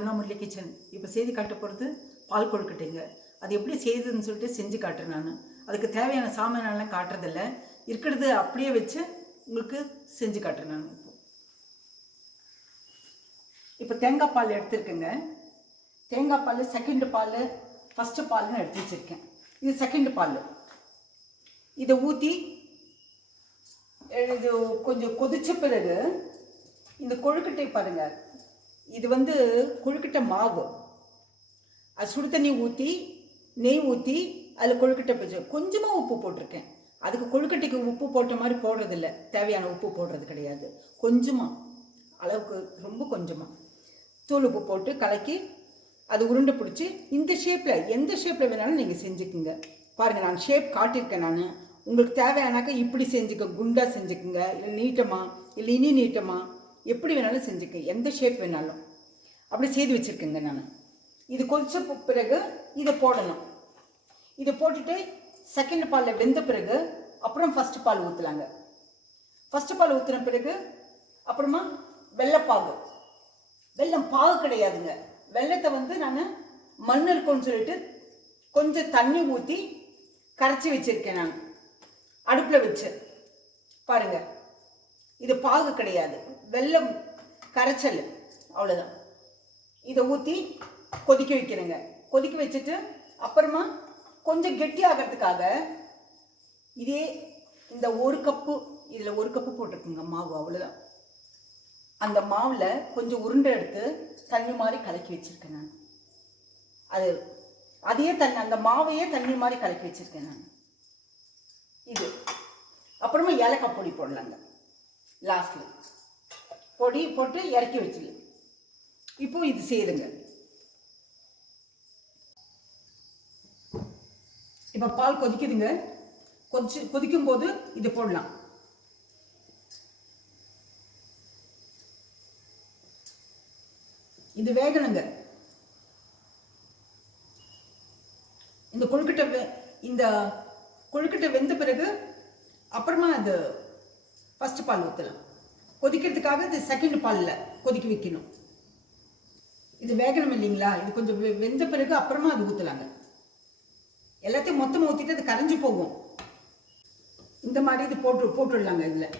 Yamuna Murali kitchen. இப்போ செய்து காட்ட போகிறது பால் கொழுக்கட்டைங்க. அது எப்படி செய்யுதுன்னு சொல்லிட்டு செஞ்சு காட்டுறேன் நான். அதுக்கு தேவையான சாமானெல்லாம் காட்டுறதில்ல, இருக்கிறது அப்படியே வச்சு உங்களுக்கு செஞ்சு காட்டுறேன் நான். இப்போ தேங்காய் பால் எடுத்துருக்கேங்க. தேங்காய் பால் செகண்ட் பால், ஃபஸ்ட்டு பால்னு எடுத்து வச்சுருக்கேன். இது செகண்ட் பால். இதை ஊற்றி இது கொஞ்சம் கொதிச்ச பிறகு இந்த கொழுக்கட்டை பாருங்கள். இது கொழுக்கட்டை மாவு. அது சுடு தண்ணி ஊற்றி நெய் ஊற்றி அதில் கொழுக்கட்டை வச்சு கொஞ்சமாக உப்பு போட்டிருக்கேன். அதுக்கு கொழுக்கட்டைக்கு உப்பு போட்ட மாதிரி போடுறதில்ல, தேவையான உப்பு போடுறது கிடையாது. கொஞ்சமாக அளவுக்கு, ரொம்ப கொஞ்சமாக தூள் உப்பு போட்டு கலக்கி அது உருண்டை பிடிச்சி இந்த ஷேப்பில், எந்த ஷேப்பில் வேணாலும் நீங்கள் செஞ்சுக்குங்க. பாருங்கள், நான் ஷேப் காட்டியிருக்கேன். நான் உங்களுக்கு தேவையானாக்கா இப்படி செஞ்சுக்க, குண்டாக செஞ்சுக்குங்க, இல்லை நீட்டமாக, இல்லை இனி நீட்டமாக, எப்படி வேணாலும் செஞ்சுக்க, எந்த ஷேப் வேணாலும் அப்படி செய்து வச்சுருக்கேங்க நான். இது கொதிச்ச பிறகு இதை போடணும். இதை போட்டுட்டு செகண்ட் பாலில் வெந்த பிறகு அப்புறம் ஃபஸ்ட்டு பால் ஊற்றலாங்க. ஃபஸ்ட்டு பால் ஊற்றின பிறகு அப்புறமா வெள்ளைப்பாகு. வெல்லம் பாகு கிடையாதுங்க. வெள்ளத்தை நான் மண் இருக்கும்னு சொல்லிட்டு கொஞ்சம் தண்ணி ஊற்றி கரைச்சி வச்சுருக்கேன் நான் அடுப்பில் வச்சு. பாருங்கள், இது பாகு கிடையாது, வெல்லம் கரைச்சல், அவ்வளோதான். இதை ஊற்றி கொதிக்க வைக்கிறேங்க. கொதிக்க வச்சுட்டு அப்புறமா கொஞ்சம் கெட்டி ஆகிறதுக்காக இதே இந்த ஒரு கப்பு, இதில் ஒரு கப்பு போட்டிருக்குங்க மாவு, அவ்வளோதான். அந்த மாவில் கொஞ்சம் உருண்டை எடுத்து தண்ணி மாதிரி கலக்கி வச்சுருக்கேன் நான். அதையே அந்த மாவையே தண்ணி மாதிரி கலக்கி வச்சுருக்கேன் நான். இது அப்புறமா ஏலக்காய் பொடி போடலாங்க லாஸ்ட்டில். பொடி போட்டு இறக்கி வச்சுல. இப்போ இது செய்யுதுங்க. இப்போ பால் கொதிக்குதுங்க. கொதிக்கும் போது இது போடலாம். இது வேகணுங்க. இந்த கொழுக்கட்டை வெந்த பிறகு அப்புறமா அது ஃபஸ்ட்டு பால் ஊற்றலாம். கொதிக்கிறதுக்காக இது செகண்ட் பாலில் கொதிக்க வைக்கணும். இது வேகணும் இல்லைங்களா? இது கொஞ்சம் வெந்த பிறகு அப்புறமா அது ஊற்றலாங்க. எல்லாத்தையும் மொத்தமாக ஊற்றிட்டு அது கரைஞ்சி போகும். இந்த மாதிரி இது போட்டுடலாங்க. இதில்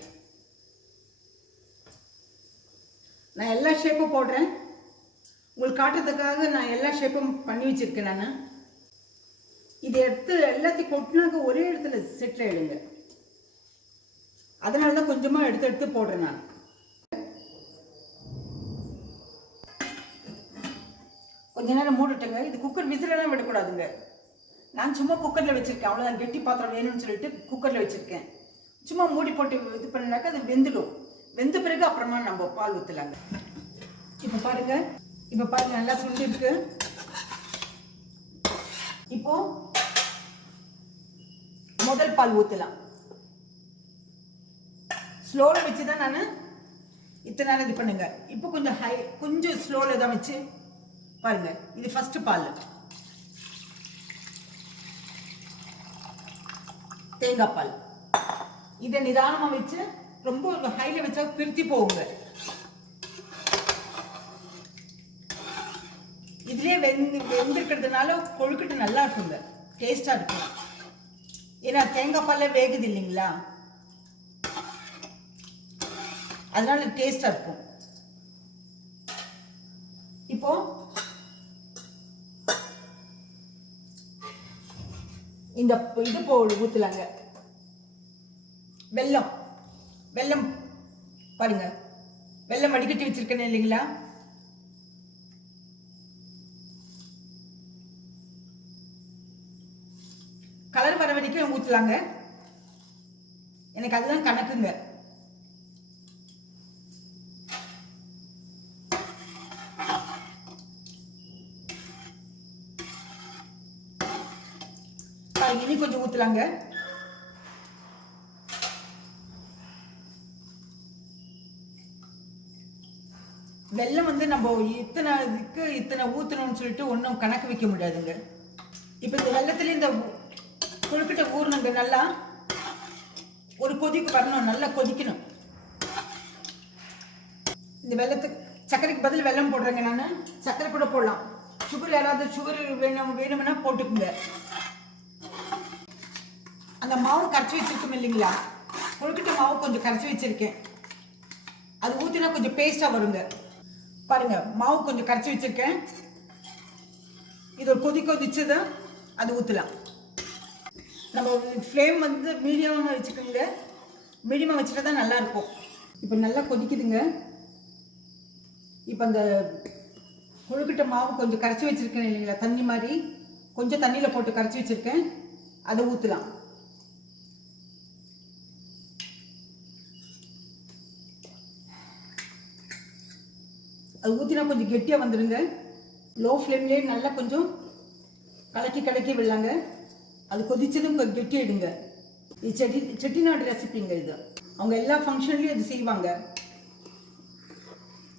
நான் எல்லா ஷேப்பும் போடுறேன் உங்களுக்கு காட்டுறதுக்காக. நான் எல்லா ஷேப்பும் பண்ணி வச்சுருக்கேன் நான். இதை எடுத்து எல்லாத்தையும் கொட்டினாக்க ஒரே இடத்துல செட்டில் ஆகிடுங்க. அதனால தான் கொஞ்சமாக எடுத்து போடுறேன் நான். கொஞ்ச நேரம் மூடிட்டேங்க. இது குக்கர் விசிலெல்லாம் விடக்கூடாதுங்க. நான் சும்மா குக்கரில் வச்சுருக்கேன், அவ்வளோதான். கெட்டி பாத்திரம் வேணும்னு சொல்லிட்டு குக்கரில் வச்சுருக்கேன். சும்மா மூடி போட்டு இது பண்ணினாக்கா அது வெந்துடும். வெந்த பிறகு அப்புறமா நம்ம பால் ஊற்றலாங்க. இப்போ பாருங்கள், நல்லா சுண்டி இருக்கு. இப்போ முதல் பால் ஊற்றலாம். ஸ்லோவில் வச்சு தான் நான் இத்தனை நேரம் இது பண்ணுங்க. இப்போ கொஞ்சம் ஸ்லோவில் தான் வச்சு பாருங்க. இது ஃபஸ்ட்டு பால் தேங்காய் பால். இதை நிதானமாக வச்சு, ரொம்ப ஹையில் வச்சா பிரித்தி போகுங்க. இதுலேயே வெந்திருக்கிறதுனால கொழுக்கட்டை நல்லா இருக்குங்க, டேஸ்டாக இருக்கும். ஏன்னா தேங்காய் பாலில் வேகுது இல்லைங்களா, அதனால டேஸ்டாக இருக்கும். இப்போ இந்த இது ஊற்றலாங்க. வெல்லம் பாருங்க, வெல்லம் வடிகட்டி வச்சிருக்கேன் இல்லைங்களா. கலர் வர வரைக்கும் ஊற்றலாங்க. எனக்கு அதுதான் கணக்குங்க. இனி கொஞ்சம் ஊற்றலாங்க. வெல்லம் நம்ம இத்தனை ஊற்றணும்னு சொல்லிட்டு ஒன்றும் கணக்கு வைக்க முடியாதுங்க. இப்போ இந்த வெள்ளத்துல இந்த கொழுக்கட்டை ஊறணுங்க. நல்லா ஒரு கொதிக்கு வரணும், நல்லா கொதிக்கணும். இந்த வெள்ளத்துக்கு சர்க்கரைக்கு பதில் வெல்லம் போடுறேங்க. நான் சர்க்கரை கூட போடலாம். சுகர் யாராவது சுகர் வேணும்னா போட்டுக்குங்க. அந்த மாவு கரைச்சி வச்சிருக்கோம் இல்லைங்களா, கொழுக்கட்டை மாவு கொஞ்சம் கரைச்சி வச்சிருக்கேன். அது ஊற்றினா கொஞ்சம் பேஸ்ட்டாக வருங்க. பாருங்க, மாவு கொஞ்சம் கரைச்சி வச்சிருக்கேன். இது ஒரு கொதிச்சதை அது ஊற்றலாம். நம்ம ஃப்ளேம் வந்து மீடியமாக வச்சுக்கோங்க. மீடியமாக வச்சுட்டா தான் நல்லாயிருக்கும். இப்போ நல்லா கொதிக்குதுங்க. இப்போ அந்த கொழுக்கட்டை மாவு கொஞ்சம் கரைச்சி வச்சுருக்கேன் இல்லைங்களா, தண்ணி மாதிரி கொஞ்சம் தண்ணியில் போட்டு கரைச்சி வச்சுருக்கேன். அதை ஊற்றலாம். அது ஊற்றினா கொஞ்சம் கெட்டியாக வந்துடுங்க. லோ ஃப்ளேம்லேயே நல்லா கொஞ்சம் கலக்கி விடலாங்க. அது கொதிச்சதும் கெட்டியாயிடுங்க. இது செட்டிநாடு ரெசிபிங்க. இது அவங்க எல்லா ஃபங்க்ஷன்லேயும் இது செய்வாங்க.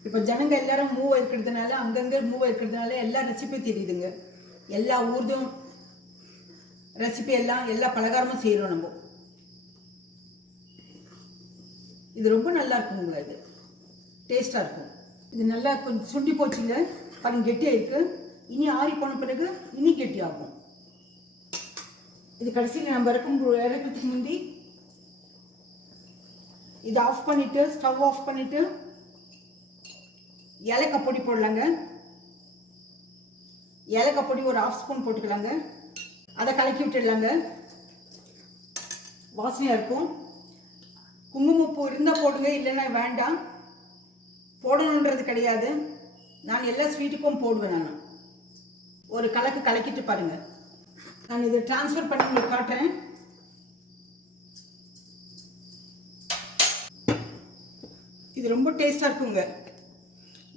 இப்போ ஜனங்க எல்லாரும் மூவ் இருக்கிறதுனால, அங்கங்கே மூவ் இருக்கிறதுனால எல்லா ரெசிபியும் தெரியுதுங்க. எல்லா ஊர்தும் ரெசிபி எல்லா பலகாரமும் செய்கிறோம் நம்ம. இது ரொம்ப நல்லா இருக்குங்க. இது டேஸ்ட்டாக இருக்கும். இது நல்லா கொஞ்சம் சுண்டி போச்சுங்க. பாருங்க, கெட்டியாக இருக்குது. இனி ஆறி போன பிறகு இனி கெட்டியாகும். இது கடைசியில் நம்ம இறக்கிறதுக்கு முந்தி இது ஆஃப் பண்ணிவிட்டு, ஸ்டவ் ஆஃப் பண்ணிவிட்டு ஏலக்காய் பொடி போடலாங்க. ஏலக்காய் பொடி ஒரு 1/2 ஸ்பூன் போட்டுக்கலாங்க. அதை கலக்கி விட்டுடலாங்க. வாசனையாக இருக்கும். குங்குமப்பூ இருந்தால் போடுங்க, இல்லைன்னா வேண்டாம். போடணுன்றது கிடையாது. நான் எல்லா ஸ்வீட்டுக்கும் போடுவேன். நான் ஒரு கலக்கிட்டு பாருங்கள். நான் இதை ட்ரான்ஸ்ஃபர் பண்ணி உங்களுக்கு காட்டுறேன். இது ரொம்ப டேஸ்ட்டாக இருக்குங்க.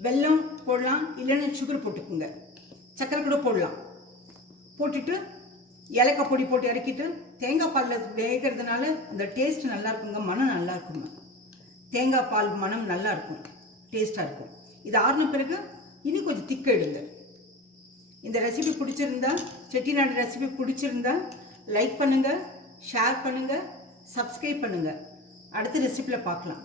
வெல்லம் போடலாம், இல்லைன்னா சுகர் போட்டுக்குங்க. சர்க்கரை கூட போடலாம். போட்டுட்டு ஏலக்காய் பொடி போட்டு இறக்கிட்டு தேங்காய் பாலில் வேகிறதுனால அந்த டேஸ்ட் நல்லா இருக்குங்க. மனம் நல்லா இருக்குங்க. தேங்காய் பால் மனம் நல்லா இருக்கும், டேஸ்ட்டாக இருக்கும். இது ஆறின பிறகு இனி கொஞ்சம் திக்கிடுங்க. இந்த ரெசிபி பிடிச்சிருந்தா, செட்டிநாடு ரெசிபி பிடிச்சிருந்தா லைக் பண்ணுங்கள், ஷேர் பண்ணுங்கள், சப்ஸ்கிரைப் பண்ணுங்கள். அடுத்த ரெசிபியில் பார்க்கலாம்.